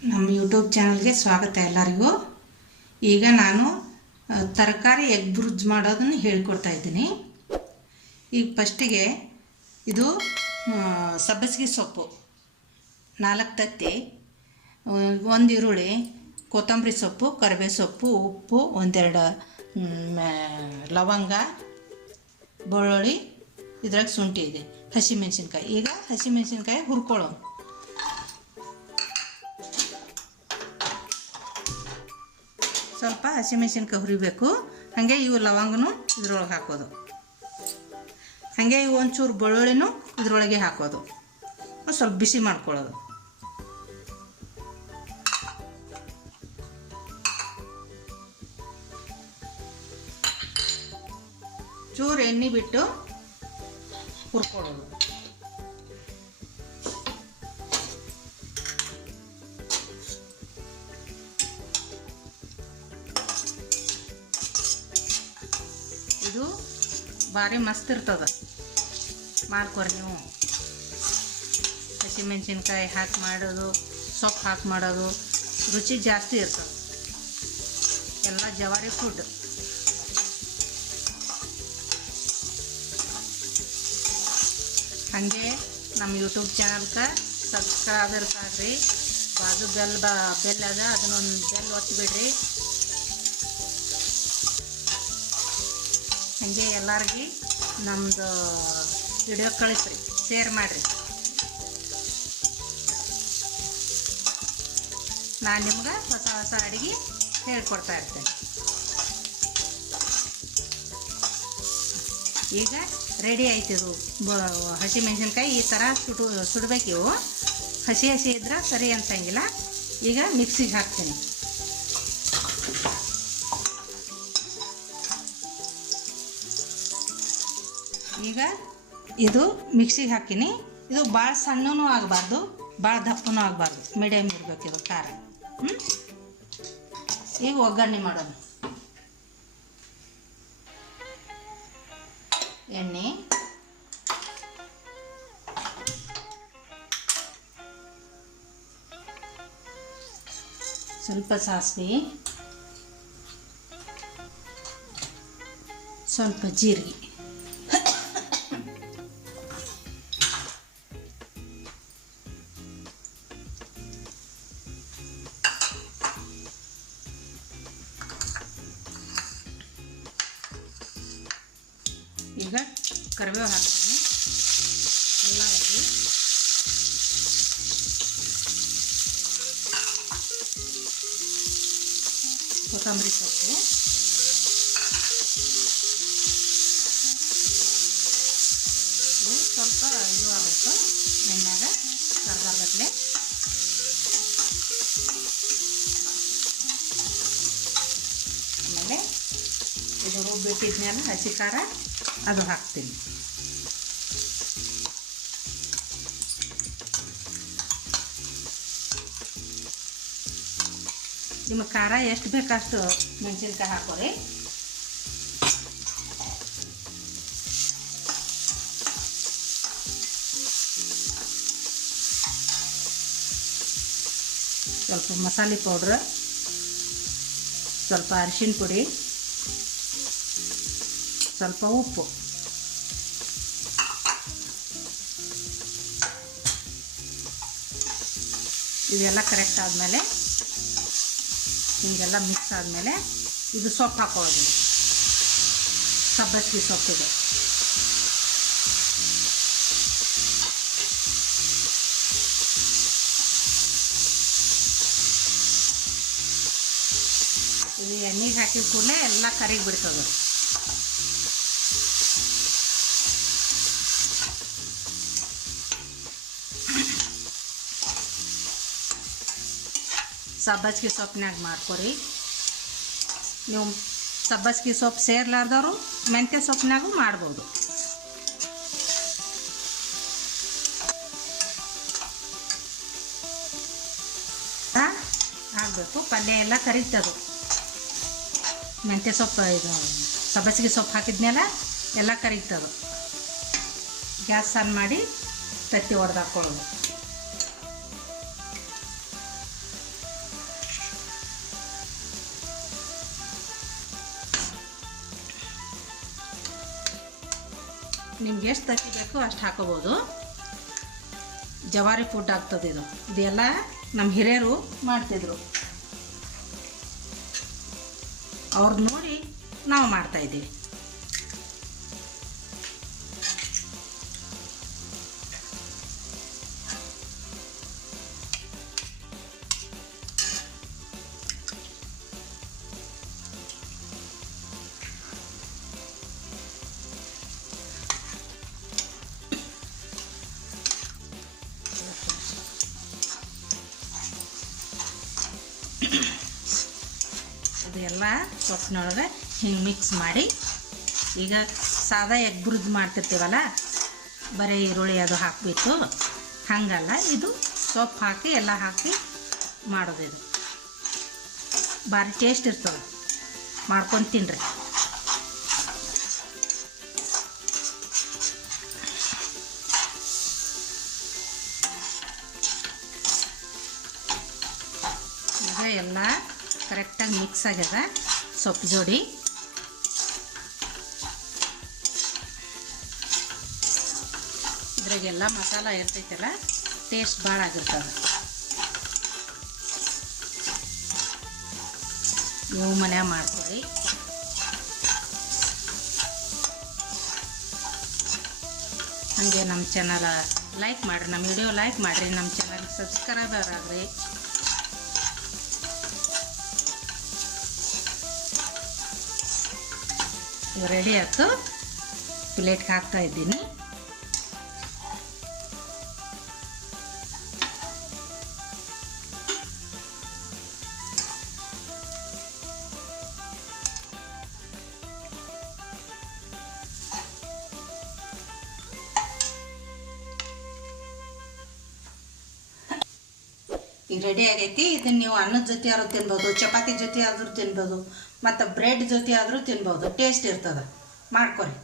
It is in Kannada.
ನಮ್ಮ ಯೂಟ್ಯೂಬ್ ಚಾನಲ್ಗೆ ಸ್ವಾಗತ ಎಲ್ಲರಿಗೂ. ಈಗ ನಾನು ತರಕಾರಿ ಎಗ್ ಬುರ್ಜ್ ಮಾಡೋದನ್ನು ಹೇಳ್ಕೊಡ್ತಾ ಇದ್ದೀನಿ. ಈಗ ಫಸ್ಟಿಗೆ ಇದು ಸಬ್ಬಸಿಗೆ ಸೊಪ್ಪು 4 ತತ್ತಿ, 1 ಈರುಳ್ಳಿ, ಕೊತ್ತಂಬರಿ ಸೊಪ್ಪು, ಕರಿಬೇವು ಸೊಪ್ಪು, ಉಪ್ಪು, 1-2 ಲವಂಗ, ಬೆಳ್ಳುಳ್ಳಿ, ಇದ್ರಾಗ ಶುಂಠಿ ಇದೆ, ಹಸಿಮೆಣಸಿನ್ಕಾಯಿ. ಈಗ ಹಸಿಮೆಣಸಿನ್ಕಾಯಿ ಹುರ್ಕೊಳ್ಳೋ. ಸ್ವಲ್ಪ ಹಸಿಮೆಣಸಿನ್ಕಾಯಿ ಹುರಿಬೇಕು. ಹಾಗೆ ಇವು ಲವಂಗನೂ ಇದ್ರೊಳಗೆ ಹಾಕೋದು. ಹಾಗೆ ಇವು ಒಂಚೂರು ಬೆಳ್ಳುಳ್ಳಿನೂ ಇದ್ರೊಳಗೆ ಹಾಕೋದು. ಸ್ವಲ್ಪ ಬಿಸಿ ಮಾಡ್ಕೊಳ್ಳೋದು. ಚೂರು ಎಣ್ಣೆ ಬಿಟ್ಟು ಹುರ್ಕೊಳ್ಳೋದು. ಇದು ಭಾರಿ ಮಸ್ತ್ ಇರ್ತದ, ಮಾಡ್ಕೊರಿ ನೀವು. ಹಸಿಮೆಣಸಿನ್ಕಾಯಿ ಹಾಕಿ ಮಾಡೋದು, ಸೊಪ್ಪು ಹಾಕಿ ಮಾಡೋದು ರುಚಿ ಜಾಸ್ತಿ ಇರ್ತದೆ. ಎಲ್ಲ ಜವಾರಿ ಫುಡ್. ಹಾಗೆ ನಮ್ಮ ಯೂಟ್ಯೂಬ್ ಚಾನಲ್ಗೆ ಸಬ್ಸ್ಕ್ರೈಬರ್ಸ್ ಆಗ್ರಿ. ಬಾಜು ಬೆಲ್ ಅದ, ಅದನ್ನೊಂದು ಬೆಲ್ ಒತ್ತಿಬಿಡ್ರಿ. ಹಾಗೆ ಎಲ್ಲರಿಗೂ ನಮ್ಮದು ವಿಡಿಯೋ ಕಳಿಸ್ರಿ, ಶೇರ್ ಮಾಡಿರಿ. ನಾನು ನಿಮ್ಗೆ ಹೊಸ ಅಡುಗೆ ಹೇಳ್ಕೊಡ್ತಾ ಇರ್ತೇನೆ. ಈಗ ರೆಡಿ ಆಯ್ತಿದು. ಹಸಿಮೆಣಸಿನ್ಕಾಯಿ ಈ ಥರ ಸುಡಬೇಕು. ಇವು ಹಸಿ ಇದ್ರೆ ಸರಿ ಅನ್ಸಂಗಿಲ್ಲ. ಈಗ ಮಿಕ್ಸಿಗೆ ಹಾಕ್ತೀನಿ. ಈಗ ಇದು ಮಿಕ್ಸಿಗೆ ಹಾಕಿನಿ. ಇದು ಭಾಳ ಸಣ್ಣನೂ ಆಗಬಾರ್ದು, ಭಾಳ ದಪ್ಪನೂ ಆಗಬಾರ್ದು, ಮೀಡಿಯಮ್ ಇರಬೇಕು ಇದು ಖಾರ. ಈಗ ಒಗ್ಗರಣೆ ಮಾಡೋಣ. ಎಣ್ಣೆ, ಸ್ವಲ್ಪ ಸಾಸಿವೆ, ಸ್ವಲ್ಪ ಜೀರಿಗೆ, ಈಗ ಕರಿಬೇವು ಹಾಕ್ತೀನಿ, ಉಳ್ಳಾಗಡ್ಡಿ, ಕೊತ್ತಂಬರಿ ಸೊಪ್ಪು, ಸ್ವಲ್ಪ ಇದು ಆಗಬೇಕು ಎಣ್ಣೆಗ ಕರ್ಗಟ್ಲೆ. ಆಮೇಲೆ ಇದು ರುಬ್ಬಿಟ್ಟಿದ್ಮೇಲೆ ಹಸಿ ಖಾರ ಅದು ಹಾಕ್ತೀನಿ. ನಿಮಗೆ ಖಾರ ಎಷ್ಟು ಬೇಕಷ್ಟು ಮೆಣಸಿನ್ಕಾಯಿ ಹಾಕೋರಿ. ಸ್ವಲ್ಪ ಮಸಾಲೆ ಪೌಡ್ರ್, ಸ್ವಲ್ಪ ಅರಿಶಿನ ಪುಡಿ, ಸ್ವಲ್ಪ ಉಪ್ಪು. ಇದೆಲ್ಲ ಕರೆಕ್ಟ್ ಆದಮೇಲೆ, ಹೀಗೆಲ್ಲ ಮಿಕ್ಸ್ ಆದಮೇಲೆ ಇದು ಸೊಪ್ಪು ಹಾಕೊಳ್ಳೋದು. ಸಬ್ಬಸಿಗೆ ಸೊಪ್ಪಿದೆ. ಇದು ಎಣ್ಣೆಗೆ ಹಾಕಿದ ಕೂಡಲೇ ಎಲ್ಲ ಕರಿಗಿ ಬಿಡ್ತದೆ. ಸಬ್ಬಸಿಗೆ ಸೊಪ್ಪಿನಾಗ ಮಾಡ್ಕೊರಿ ನೀವು. ಸಬ್ಬಸಿಗೆ ಸೊಪ್ಪು ಸೇರ್ಲಾರ್ದವರು ಮೆಂತ್ಯ ಸೊಪ್ಪಿನಾಗೂ ಮಾಡ್ಬೋದು. ಆಗಬೇಕು. ಪಲ್ಯ ಎಲ್ಲ ಕರಿತದು. ಮೆಂತ್ಯ ಸೊಪ್ಪು ಇದು ಸಬ್ಬಸಿಗೆ ಸೊಪ್ಪು ಹಾಕಿದ್ಮೇಲೆ ಎಲ್ಲ ಕರಿತದು. ಗ್ಯಾಸ್ ಆನ್ ಮಾಡಿ ತತ್ತಿ ಹೊಡೆದು ಹಾಕ್ಕೊಳ್ಳೋದು. ನಿಮ್ಗೆ ಎಷ್ಟು ತತ್ತಿ ಬೇಕೋ ಅಷ್ಟು ಹಾಕೋಬೋದು. ಜವಾರಿ ಫುಡ್ ಆಗ್ತದೆ ಇದೆಲ್ಲ ನಮ್ಮ ಹಿರಿಯರು ಮಾಡ್ತಿದ್ರು, ಅವ್ರದ್ದು ನೋಡಿ ನಾವು ಮಾಡ್ತಾಯಿದ್ದೀವಿ. ಅದೆಲ್ಲ ಸೊಪ್ಪಿನೊಳಗೆ ಹಿಂಗೆ ಮಿಕ್ಸ್ ಮಾಡಿ, ಈಗ ಸಾದಾ ಎಗ್ ಬುರ್ಜಿ ಮಾಡ್ತಿರ್ತೀವಲ್ಲ, ಬರೀ ಈರುಳ್ಳಿ ಅದು ಹಾಕಬೇಕು, ಹಾಗಲ್ಲ, ಇದು ಸೊಪ್ಪು ಹಾಕಿ ಎಲ್ಲ ಹಾಕಿ ಮಾಡೋದು. ಇದು ಭಾರಿ ಟೇಸ್ಟ್ ಇರ್ತದೆ, ಮಾಡ್ಕೊಂಡು ತಿನ್ನಿರಿ. ಈಗ ಎಲ್ಲ ಕರೆಕ್ಟಾಗಿ ಮಿಕ್ಸ್ ಆಗ್ಯದ ಸೊಪ್ಪು ಜೋಡಿ. ಇದ್ರಾಗೆಲ್ಲ ಮಸಾಲ ಇರ್ತೈತಲ್ಲ, ಟೇಸ್ಟ್ ಭಾಳ ಆಗಿರ್ತದೆ. ನೀವು ಮನ್ಯಾಗ ಮಾಡ್ಕೊಡಿ. ಹಾಗೆ ನಮ್ಮ ಚಾನಲ್ ಲೈಕ್ ಮಾಡಿರಿ, ನಮ್ಮ ವಿಡಿಯೋ ಲೈಕ್ ಮಾಡಿರಿ, ನಮ್ಮ ಚಾನಲ್ಗೆ ಸಬ್ಸ್ಕ್ರೈಬರ್ ಆಗ್ರಿ. ರೆಡಿ ಆಯ್ತು, ಪ್ಲೇಟ್ಗೆ ಹಾಕ್ತಾ ಇದ್ದೀನಿ. ಈಗ ರೆಡಿ ಆಗೈತಿ. ಇದನ್ನು ನೀವು ಅನ್ನದ ಜೊತೆ ಆದ್ರೂ ತಿನ್ಬೋದು, ಚಪಾತಿ ಜೊತೆ ಆದರೂ ತಿನ್ಬೋದು, ಮತ್ತು ಬ್ರೆಡ್ ಜೊತೆ ಆದರೂ ತಿನ್ಬೋದು. ಟೇಸ್ಟ್ ಇರ್ತದೆ, ಮಾಡ್ಕೊರಿ.